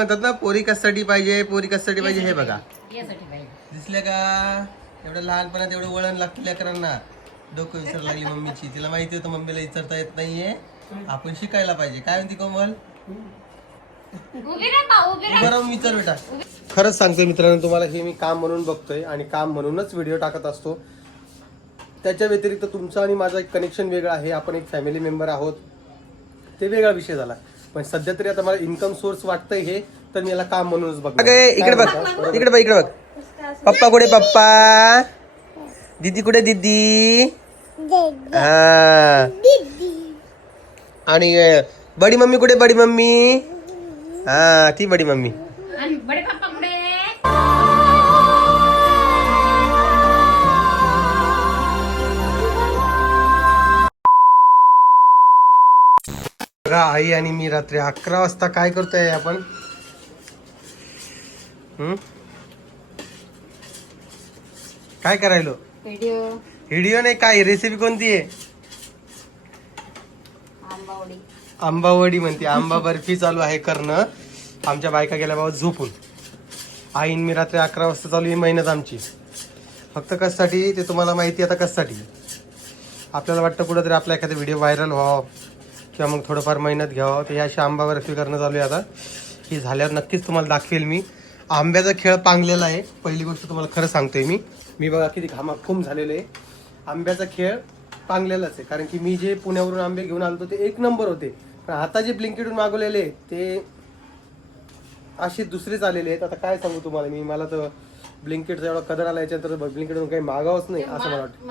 म्हणतात ना, पोरी कशासाठी पाहिजे, पोरी कशासाठी पाहिजे, हे बघा दिसले का? एवढं लहानपणात एवढं वळण लागतं लेकरांना. डोकं विसरायला लागली मम्मीची. तिला माहिती होतं मम्मीला विचारता येत नाहीये, आपण शिकायला पाहिजे. काय म्हणते कोमल? बरं विचार बेटा. खरंच सांगतोय मित्रांनो तुम्हाला, हे मी काम म्हणून बघतोय आणि काम म्हणूनच व्हिडिओ टाकत असतो. त्याच्या व्यतिरिक्त तुमचं आणि माझं एक कनेक्शन वेगळं आहे. आपण एक फॅमिली मेंबर आहोत, ते वेगळा विषय झाला. पण सध्या तरी आता मला इन्कम सोर्स वाटतंय हे, तर मी याला काम म्हणूनच बघ. इकडे बघ, इकडे बघ, इकडे बघ. पप्पा कुठे? पप्पा. दीदी कुठे? दीदी. आणि बडी मम्मी कुठे? बडी मम्मी. हा, ती बडी मम्मी. बडे पप्पा कुठे? बघा, आई आणि मी रात्री 11 वाजता काय करतोय आपण? काय करायलो? व्हिडिओ नाही, काय रेसिपी कोणती आहे? आंबावडी म्हणते. आंबा बर्फी चालू आहे करणं. आमच्या बायका गेल्या बाबा झोपून. आईन मी रात्री 11 वाजता चालू ही मेहनत आमची. फक्त कशासाठी ते तुम्हाला माहिती. आता कशासाठी आपल्याला वाटतं कुठंतरी आपला एखादा व्हिडिओ व्हायरल व्हावं किंवा मग थोडंफार मेहनत घ्यावं. तर ही अशी आंबा बर्फी करणं चालू आहे. आता ही झाल्यावर नक्कीच तुम्हाला दाखवेल मी. आंब्याचा खेळ पांगलेला आहे. पहिली गोष्ट तुम्हाला खरं सांगतोय मी बघा किती घामाघूम झालेलं आहे. आंब्याचा खेळ पांगलेलाच आहे. कारण की मी जे पुण्यावरून आंबे घेऊन आलो ते एक नंबर होते. पण आता जे ब्लिंकिटून मागवलेले ते असे दुसरेच आलेले आहेत. आता काय सांगू तुम्हाला मी. मला तर ब्लिंकिटचा एवढा कदर आला याच्यानंतर ब्लिंकिटून काही मागावंच नाही असं मला वाटतं.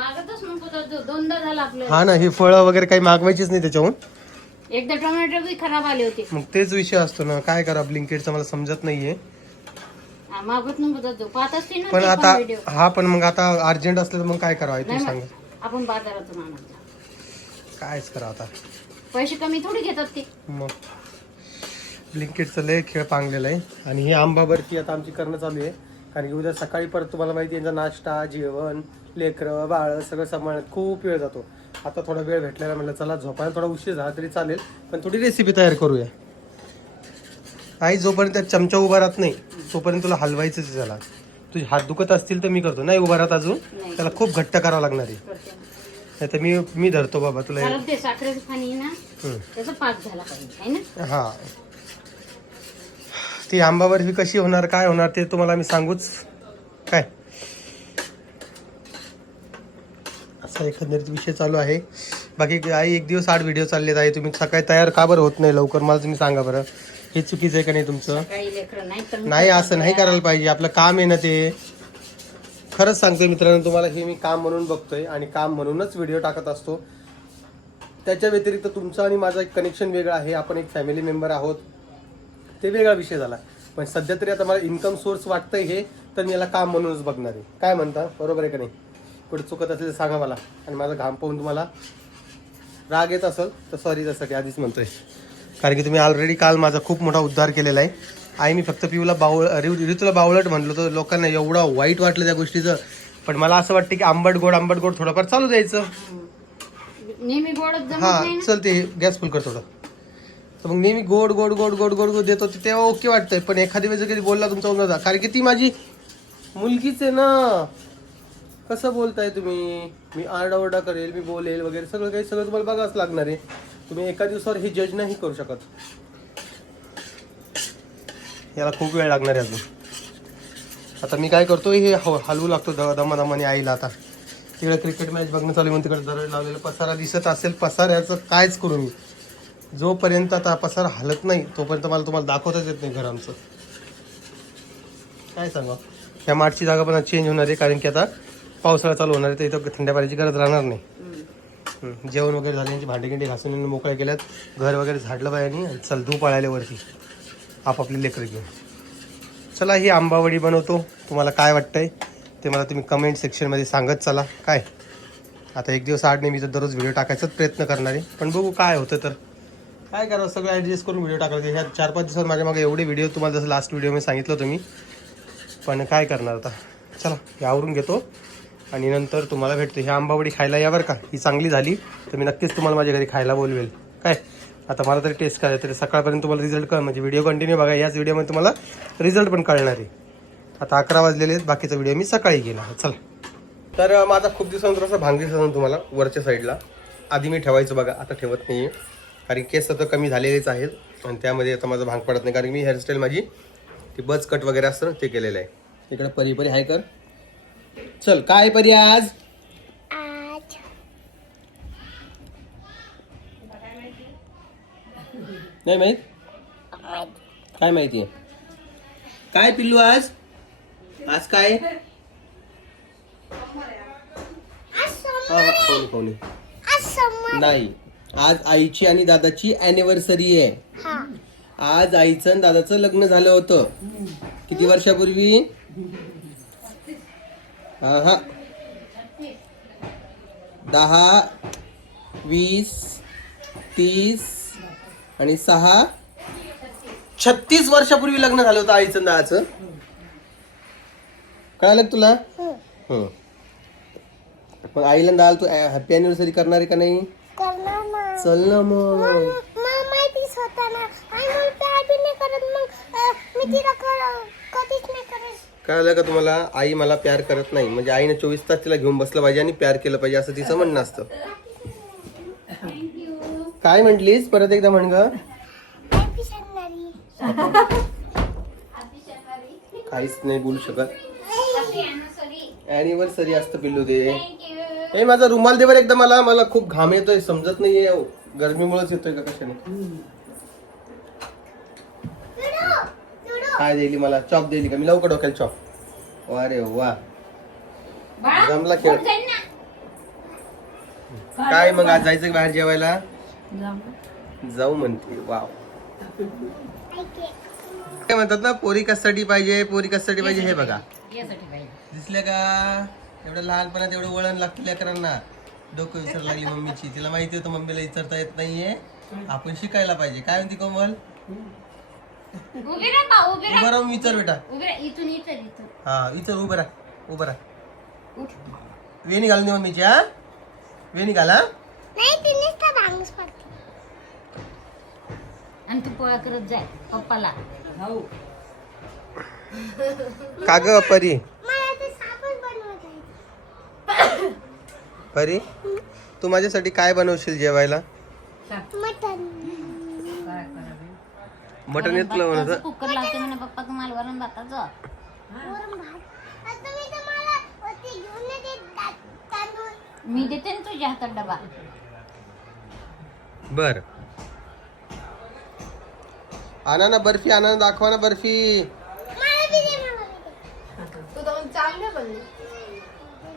हा ना, हे फळं वगैरे काही मागवायचीच नाही त्याच्याहून. एकदा टोमॅटो बी खराब आले होते. मग तेच विषय असतो ना, काय करा ब्लिंकिटचा मला समजत नाहीये. पण आता हा, पण मग आता अर्जंट असलं तर मग काय करावं तुम्ही सांगा. आपण बाजारातून आणायचं. कायच करा आता, पैसे कमी थोडी घेतात ते. मग ब्लिंकिटचं लय खेळ पांगलेला आहे. आणि ही आंबा बर्फी आता आमची करणं चालू आहे. कारण की उद्या सकाळी परत तुम्हाला माहिती आहे, यांचा नाश्ता, जेवण, लेकरं बाळ सगळं सांभाळण्यात खूप वेळ जातो. आता थोडा वेळ भेटलेला म्हटलं चला झोपायला थोडा उशीर झाला तरी चालेल, पण थोडी रेसिपी तयार करूया. आई जोपर्यंत चमचा उभा राहत नाही तोपर्यंत तुला हलवायचंच आहे. त्याला तुझे हात दुखत असतील तर मी करतो. नाही उभा राहत अजून, त्याला खूप घट्ट करावं लागणार आहे. नाही तर मी धरतो बाबा तुला. साखरेचं पाणी ना त्याचा पाक झाला पाहिजे. हा, ती आंबा बर्फी कशी होणार, काय होणार ते तुम्हाला मी सांगूच काय. असा एकंदरीत विषय चालू आहे. बाकी आई एक दिवस 8 व्हिडिओ चाललेत आहे. तुम्ही सकाळी तयार का बरं होत नाही लवकर, मला तुम्ही सांगा बरं. हे चुकीचं आहे का नाही तुमचं? नाही, असं नाही करायला पाहिजे. आपलं काम आहे ना ते. खरंच सांगतोय मित्रांनो तुम्हाला, हे मी काम म्हणून बघतोय आणि काम म्हणूनच व्हिडिओ टाकत असतो. त्याच्या व्यतिरिक्त तुमचं आणि माझं एक कनेक्शन वेगळं आहे. आपण एक फॅमिली मेंबर आहोत, ते वेगळा विषय झाला. पण सध्या तरी आता मला इन्कम सोर्स वाटतंय हे, तर मी याला काम म्हणूनच बघणार आहे. काय म्हणता, बरोबर आहे का नाही? कुठे चुकत असेल तर सांगा मला. आणि माझं घाम पाहून तुम्हाला राग येत असेल तर सॉरी त्यासाठी आधीच म्हणतोय. कारण की तुम्ही ऑलरेडी काल माझा खूप मोठा उद्धार केलेला आहे. आई मी फक्त पिऊला ऋतूला बावळट म्हणलो तर लोकांना एवढं वाईट वाटलं त्या गोष्टीचं. पण मला असं वाटतं की आंबट गोड थोडंफार चालू द्यायचं. नेहमी गोड हा चल, ते गॅस फुल कर थोडं. तर मग नेहमी गोड गोड गोड गोड गोड गोड देतो तेव्हा ओके वाटतंय. पण एखादी वेळेस कधी बोलला तुमचा होता, कारण की ती माझी मुलगीच आहे ना. कसं बोलताय तुम्ही? मी आरडाओरडा करेल, मी बोलेल वगैरे सगळं तुम्हाला बघावंच लागणार आहे. तुम्ही एका दिवसावर हे जज नाही करू शकत. याला खूप वेळ लागणार आहे अजून. आता मी काय करतोय, हे हलवू लागतो दमादमाने आईला. आता तिकडे क्रिकेट मॅच बघणं चालू म्हणून तिकडे दरड लावलेलं पसारा दिसत असेल. पसाऱ्याचं कायच करू मी. जोपर्यंत आता पसारा हलत नाही तोपर्यंत मला तुम्हाला दाखवताच येत नाही घर आमचं. काय सांगा, ह्या माठची जागा पण चेंज होणार आहे. कारण की आता पावसाळा चालू होणार आहे, तर इथं थंड्या पाण्याची गरज राहणार नाही. जेवण वगैरे झाल्याची भांडी घासून मोकळ्या केल्यात. घर वगैरे झाडलं बायांनी. चल धूप आळायला वरती आपापली लेकरं घेऊन. चला ही आंबावडी बनवतो. तुम्हाला काय वाटतंय ते मला तुम्ही कमेंट सेक्शनमध्ये सांगत चला. काय आता एक दिवस 8 नाही, मी तर दररोज व्हिडिओ टाकायचाच प्रयत्न करणार आहे. पण बघू काय होतं. तर काय करावं, सगळं ॲडजस्ट करून व्हिडिओ टाकायचे. ह्या 4-5 दिवसात माझ्या मागे एवढे व्हिडिओ तुम्हाला जसं लास्ट व्हिडिओ मी सांगितलं होतं मी. पण काय करणार आता. चला हे आवरून घेतो आणि नंतर तुम्हाला भेटतो. ही आंबावडी खायला या बरं का. ही चांगली झाली तर मी नक्कीच तुम्हाला माझ्या घरी खायला बोलवेल. काय आता मला तरी टेस्ट करायचं तरी सकाळपर्यंत तुम्हाला रिझल्ट कळ म्हणजे व्हिडिओ कंटिन्यू बघा. याच व्हिडिओमध्ये तुम्हाला रिझल्ट पण कळणार आहे. आता 11 वाजलेले आहेत. बाकीचा व्हिडिओ मी सकाळी गेला. चला. तर माझा खूप दिवसानंतर असं भांग दिसत ना तुम्हाला वरच्या साईडला. आधी मी ठेवायचं बघा, आता ठेवत नाही आहे. कारण केस आता कमी झालेलेच आहेत आणि त्यामध्ये आता माझा भांग पडत नाही. कारण मी हेअरस्टाईल माझी ती बज कट वगैरे असतं ना ते केलेलं आहे. इकडे परी परी हाय कर. चल काय परी आज नाही माहित काय माहिती आहे काय पिल्लू आज आज काय पाहुणे नाही आज आईची आणि दादाची अॅनिव्हर्सरी आहे. आज आईचं आणि दादाचं लग्न झालं होतं किती वर्षापूर्वी. हा 10 20 30 आणि 6 36 वर्षापूर्वी लग्न झालं होतं आईचं दादाचं. कळालं का तुला. पण आईला दाल तू हॅपी अॅनिव्हर्सरी करणार आहे का नाही. चल ना मग. कळालं का तुम्हाला. आई मला प्यार करत नाही म्हणजे आईने 24 तास तिला घेऊन बसलं पाहिजे आणि प्यार केलं पाहिजे असं तिचं म्हणणं असतं. काय म्हटलीस परत एकदा म्हण ग. काहीच नाही बोलू शकत. अॅनिव्हर्सरी असतं पिल्लू ते. हे माझा रुमाल दे बरं एकदा. मला खूप घाम येतोय समजत नाहीये गरमीमुळेच येतोय का कशाने. काय देईल मला चॉप देईल का मी लवकर डोक्याला चॉप. अरे वा जमला खेळ. काय मग आज जायचं बाहेर जेवायला. जाऊ म्हणते. वाव काय म्हणतात ना पोरी कशासाठी पाहिजे पोरी कशासाठी पाहिजे हे बघा. दिसले का एवढं लहानपणात एवढं वळण लागतं लेकरांना. डोकं विसर लागली मम्मीची. तिला माहिती होतं मम्मीला विचारता येत नाहीये. आपण शिकायला पाहिजे. काय म्हणते कोमल. उभं राहून विचार बेटा. हा विचार. उभं राहा. वेणी घालून दे मम्मीची. हा वेणी घाला. आणि तू पोळा करत जाय पप्पाला. का ग परी. परी तू माझ्यासाठी काय बनवशील जेवायला. मटन येतलं म्हणत. कुकर लावते म्हणे पप्पा तुम्हाला वरण भाताचं. मी देते ना तुझ्या हातात डबा. बर आणा ना बर्फी. आणा ना दाखवा ना बर्फी.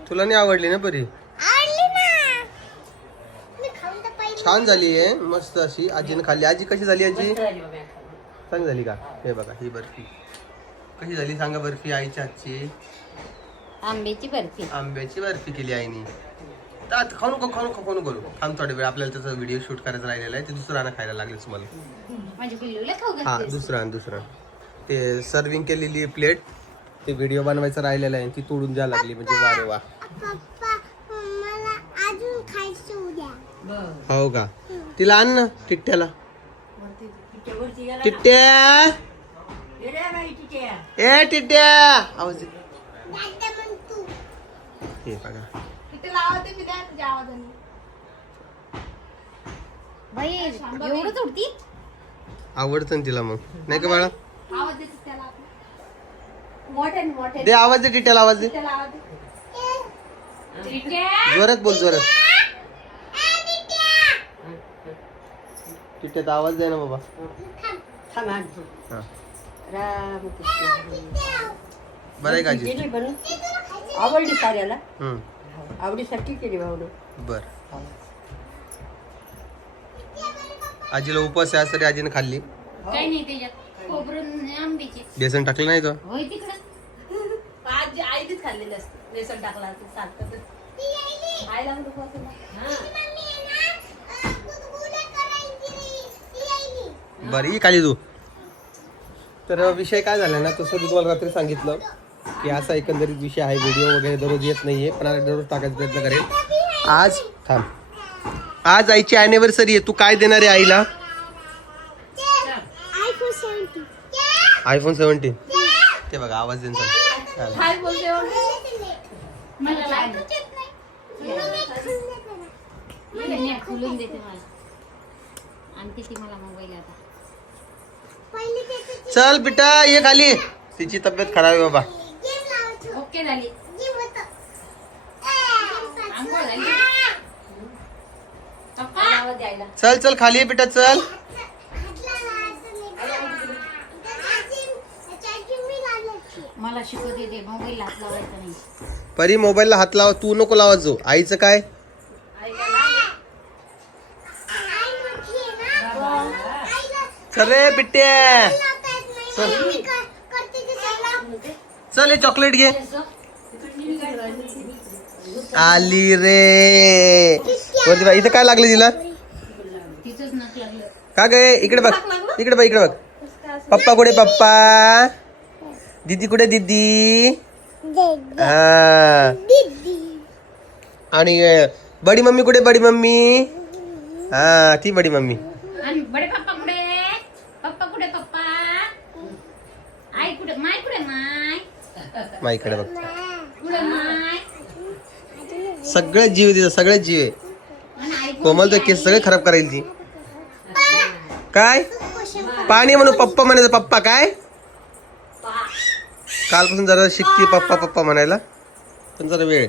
तुला नाही आवडली ना परी. छान झाली आहे मस्त अशी. आजीने खाल्ली. आजी कशी झाली आजी चांगली झाली का. हे बघा ही बर्फी कशी झाली सांगा. बर्फी आईच्या हातची. आंब्याची बर्फी केली आईने. खाऊ नको करू. थांब थोडे वेळ आपल्याला त्याचा व्हिडिओ शूट करायचा राहिलेला आहे. ते दुसरं आणा खायला लागेल तुम्हाला. हा दुसरा ते सर्विंग केलेली प्लेट ते व्हिडिओ बनवायचा राहिलेला आहे. ती तोडून द्यायला लागली म्हणजे वारे वा. हो का तिला आण ना टिट्ट्याला. टिट्ट्या ए टिट्ट्या आवाज हे बघा. एवढंच उडती. आवडतं ना तिला मग नाही का बाळा. दे आवाज दे टिट्ट्याला. आवाज दे जोरात बोल जोरात. टिट्ट्याचा आवाज द्या ना बाबा. बरं आहे का आजी. आवडली साऱ्याला. आवडीसाठी केली भाऊ. बर आजीला उपवास आहे असं आजीने खाल्ली. काही नाही त्याच्यात खोबरं आंब्याची. बेसन टाकलं नाही तो. होय तिकडं आईच खाल्लेलं असतं. बेसन टाकला सारखं आईला बरं ही खाली तू. तर विषय काय झाला ना तसं मी तुम्हाला रात्री सांगितलं की असा एकंदरीत विषय आहे. व्हिडिओ वगैरे दररोज येत नाहीये पण आता दररोज टाकायचा प्रयत्न करेल. आज थांब. आज आईची अॅनिव्हर्सरी आहे. तू काय देणार आहे आईला. आयफोन 17 ते बघा आवाज त्यांचा काय बोलते हो? मला लागलं. नाही, खुलून देते मला. आणते ती मला मोबाईल आता. चल बेटा ये खाली तिची तब्येत खराब आहे बाबा ओके झाली. आंघोळ झाली. पप्पा, आवाज द्यायला. चल चल खाली ये बेटा चल मला शिकवते ते मोबाईल हात लावायचा नाही. परी मोबाईलला हात लावा तू नको लावत जो आईचं काय चल रे पिट्ट्या चल हे चॉकलेट घे आली रे वरती बघ, इथं काय लागलं तिला तिचंच नक लागलं. का गे इकडे बघ इकडे बघ इकडे बघ पप्पा कुठे पप्पा दीदी कुठे दीदी हा आणि बडी मम्मी कुठे बडी मम्मी हा ती बडी मम्मी आणि बडे पप्पा कुठे? पप्पा कुठे? पप्पा आई कुठे? माय कुठे? माय माईकडे बघ कुठे? माय सगळ्यात जीव आहे तिचा सगळ्यात जीव आहे आणि आई कोमल तर केस सगळे खराब करायला ती काय पाणी म्हणू पप्पा म्हणायचं पप्पा काय कालपासून जरा शिकते पप्पा पप्पा म्हणायला पण जरा वेळ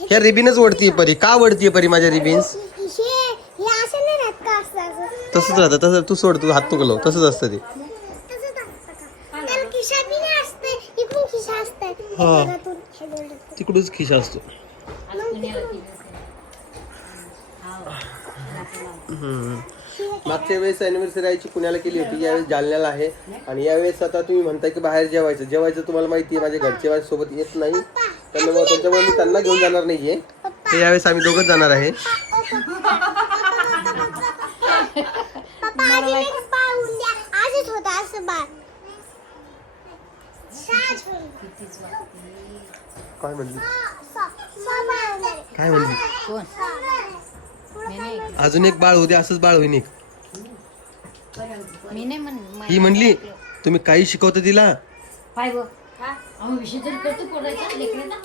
ह्या रिबिनच ओढतीये परी का ओढतीये परी माझ्या रिबिन्स तसंच राहतं तसं तू सोड तू हात तुकलो तसंच असतं ते हा तिकडूच खिशा असतो आज पुण्याला केलं. मागच्या वेळेस अॅनिव्हर्सरी आईची पुण्याला केली होती यावेळेस जालन्याला आहे आणि यावेळेस आता तुम्ही म्हणताय की बाहेर जेवायचं तुम्हाला माहिती आहे माझे घरचे माझ्यासोबत येत नाही त्यामुळे त्यांच्यामुळे मी त्यांना घेऊन जाणार नाहीये तर यावेळेस आम्ही दोघंच जाणार आहे काय म्हणली काय म्हणली कोण? मी नाही. अजून एक बाळ होते असंच बाळ होईन एक मी नाही ही म्हणली तुम्ही काही शिकवता तिला पाय बघ. अहो, विषय तरी करतो पोरायचा लेकराचा.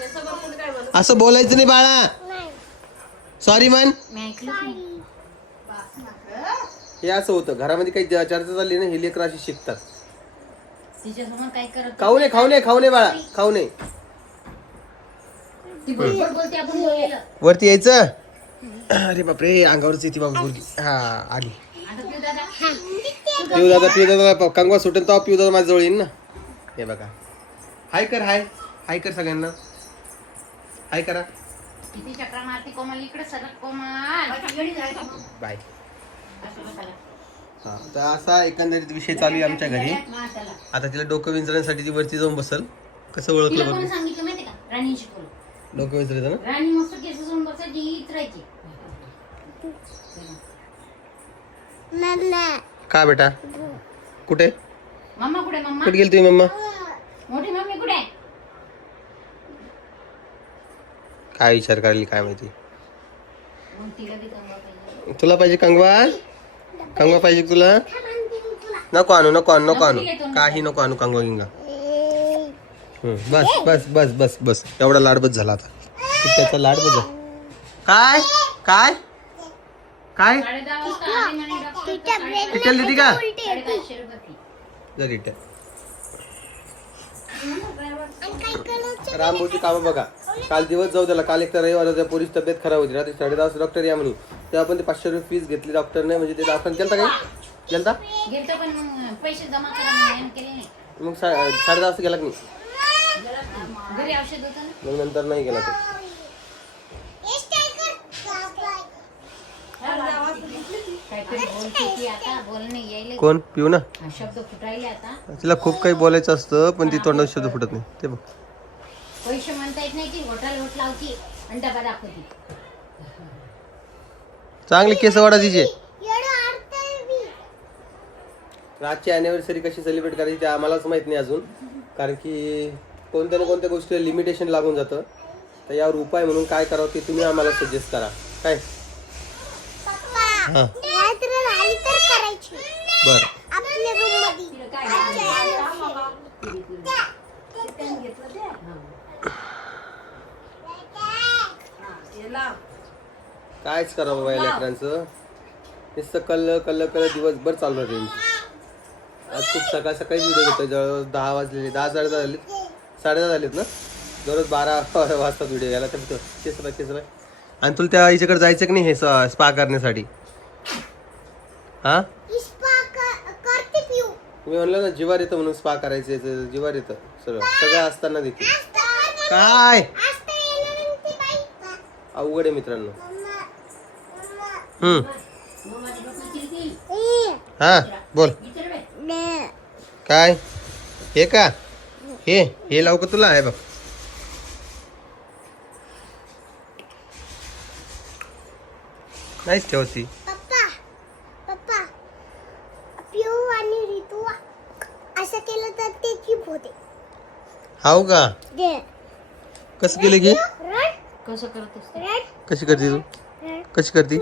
तसं बघून काय म्हणू? असं बोलायचं नाही बाळा सॉरी मन मी ऐकलंच नाही. हे असं होतं घरामध्ये काही चर्चा चालली ना हे लेकरं अशी शिकतात तिच्यासमोर काय करत खाऊ नये बाळा खाऊ नये ती बरोबर बोलते आपण बोलायला. वरती यायचं अरे बापरे अंगावरच येते बाबा मुलगी हा आली आता तू दादा पिऊ दादा कंगवा सुटेल तेव्हा पिऊ दादा माझ्या जवळ येईन ना हे बघा हाय कर सगळ्यांना हाय करा किती चक्रा मारते कोमल इकडे सरक कोमल. बाय असं बसायला. हा तर असा एकंदरीत विषय चालू आहे आमच्या घरी माशाला. आता तिला डोकं विंचरण्यासाठी ती वरती जाऊन बसल कसं ओळखलं तिला कोणी बघ सांगितलं माहिती का? राणी शिकवलं. डोकं विंचरायचं ना राणी मस्त केस सोडून बसायची इतरायची. का बेटा कुठे मम्मा कुठे? मम्मा कुठे गेली तुम्ही मम्मा मोठी मम्मी कुठे? काय विचार करायला काय माहिती मग तिला बी कंगवा पाहिजे. तुला पाहिजे कंगवा पाहिजे तुला नको आणू काही नको आणू कंगवा गिंगा बस एवढा लाड बस झाला आता त्याचा लाड बस झाला. काय 10:30 वाजता आले म्हणे डॉक्टर. रिटर्न देते का 550 रुपये फी. जर रिटर्न रामभाऊची कामं बघा काल दिवस जाऊ त्याला काल एक तर रविवार होता पोरीची तब्येत खराब होती रात्री 10:30 डॉक्टर या म्हणे तेव्हा पण ते 500 रुपये फीस घेतली डॉक्टरने म्हणजे ते डॉक्टर केलता गेलतो पण मग पैसे जमा करा म्हणून केले नाही. मग 10:30 गेला की नाही घरी औषध होतं ना. मग नंतर नाही गेला तो काहीतरी बोलते ती आता बोलणे यायले. कोण पिऊ ना हा, शब्द फुटायले आता. तिला खूप काही बोलायचं असतं पण ती तोंडात शब्द फुटत नाही ते बघ पैसे म्हणता येत नाही की होट लावती आणि डबा दाखवती. चांगली केस वाढा तिचे आजची अॅनिव्हर्सरी कशी सेलिब्रेट करायची ते आम्हालाच माहित नाही अजून कारण की कोणत्या ना कोणत्या गोष्टीला लिमिटेशन लागून जातं तर यावर उपाय म्हणून काय करावं ते तुम्ही आम्हाला सजेस्ट करा काय हा बर कायच करा बाबा या लेकरांचं. नुसतं कल्ल दिवसभर चालू राहते त्यांची. आज खूप सकाळ सकाळी व्हिडिओ घेतोय. जवळ 10 वाजलेले, 10 झालेत, 10:30 झालेत ना. दररोज 12 वाजता व्हिडिओ घ्यायला. तर केसला आणि तुला त्या आईच्याकडे जायचं की नाही हे स्पा करण्यासाठी? हा मी म्हणलं ना जीवार येतं म्हणून स्पा करायचं. जीवार येतं सगळं असताना देखील. काय अवघड आहे मित्रांनो. हा बोल काय. हे का हे लावू का तुला? आहे बघ. नाहीच ठेवती. असं केलं तर ते चीप होते. हाव का? कसं केलं की? कसं करतेस कशी करते तू? कशी करते?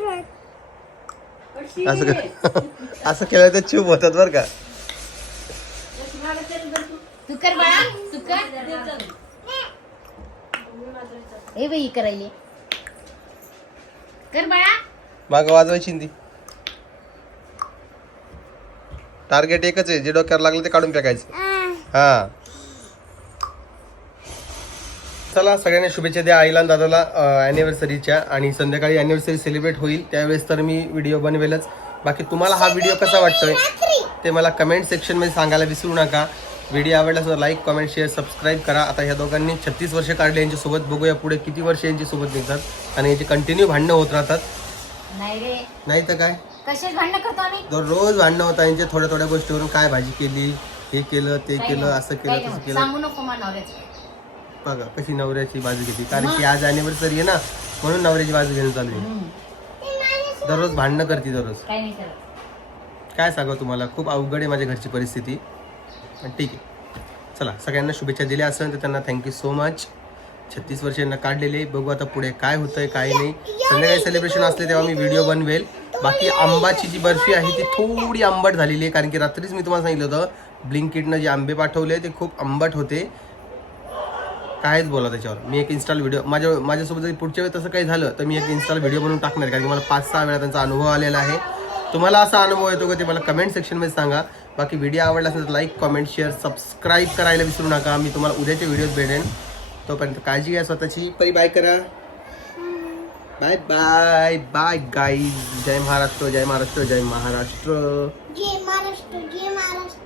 असं असं केलं तर चूप होतात बरं का. तू कर बाळा, तू कर. ए बाई करायले कर बाळा. माग वाजवायची ती. टार्गेट एकच आहे, जे डोक्यावर लागलं ते काढून फेकायचं. हा चला सगळ्यांना शुभेच्छा द्या आईला आणि दादाला अॅनिव्हर्सरीच्या. आणि संध्याकाळी अॅनिव्हर्सरी सेलिब्रेट होईल त्यावेळेस तर मी व्हिडिओ बनवेलच. बाकी तुम्हाला हा व्हिडिओ कसा वाटतोय ते मला कमेंट सेक्शनमध्ये सांगायला विसरू नका. व्हिडिओ आवडला तर लाईक, कमेंट, शेअर, सबस्क्राईब करा. आता ह्या दोघांनी 36 वर्ष काढले यांच्यासोबत. बघूया पुढे किती वर्ष यांच्यासोबत निघतात आणि याची कंटिन्यू भांडणं होत राहतात. नाही रे, नाही तर काय, कसे भांडणं करतो आम्ही. दररोज भांडणं होतं यांच्या थोड्या गोष्टीवरून. काय भाजी केली, हे केलं, ते केलं, असं केलं, तसं केलं. सांगू नको मला नवऱ्याचं. बघा कशी नवऱ्याची बाजू घेते. कारण की आज अॅनिव्हर्सरी आहे ना, म्हणून नवऱ्याची बाजू घेणं चालू आहे. दररोज भांडणं करते दररोज. काय नाही करत. काय सांगा तुम्हाला, खूप अवघड आहे माझ्या घरची परिस्थिती. पण ठीक आहे, चला सगळ्यांना शुभेच्छा दिल्या असेल तर त्यांना थँक्यू सो मच. 36 वर्षांना काढलेले. बघू आता पुढे काय होतंय काय नाही. संध्याकाळी सेलिब्रेशन असले तेव्हा मी व्हिडिओ बनवेल. बाकी आंबाची जी बर्फी आहे ती थोडी आंबट झालेली आहे. कारण की रात्रीच मी तुम्हाला सांगितलं होतं ब्लिंकिटनं जे आंबे पाठवले ते खूप आंबट होते. कायच बोला त्याच्यावर. मी एक इन्स्टाल व्हिडिओ माझ्यासोबत जर पुढच्या वेळी तसं काही झालं तर मी एक इन्स्टाल व्हिडिओ बनवून टाकणार. कारण की मला 5-6 वेळा त्यांचा अनुभव आलेला आहे. तुम्हाला असा अनुभव येतो का ते मला कमेंट सेक्शनमध्ये सांगा. बाकी व्हिडिओ आवडला असेल तर लाईक, कमेंट, शेअर, सबस्क्राईब करायला विसरू नका. मी तुम्हाला उद्याच्या व्हिडिओत भेटेन. तोपर्यंत काळजी घ्या स्वतःची. परी बाय करा. Bye bye bye guys. जय महाराष्ट्र, जय महाराष्ट्र, जय महाराष्ट्र. जय महाराष्ट्र, जय महाराष्ट्र.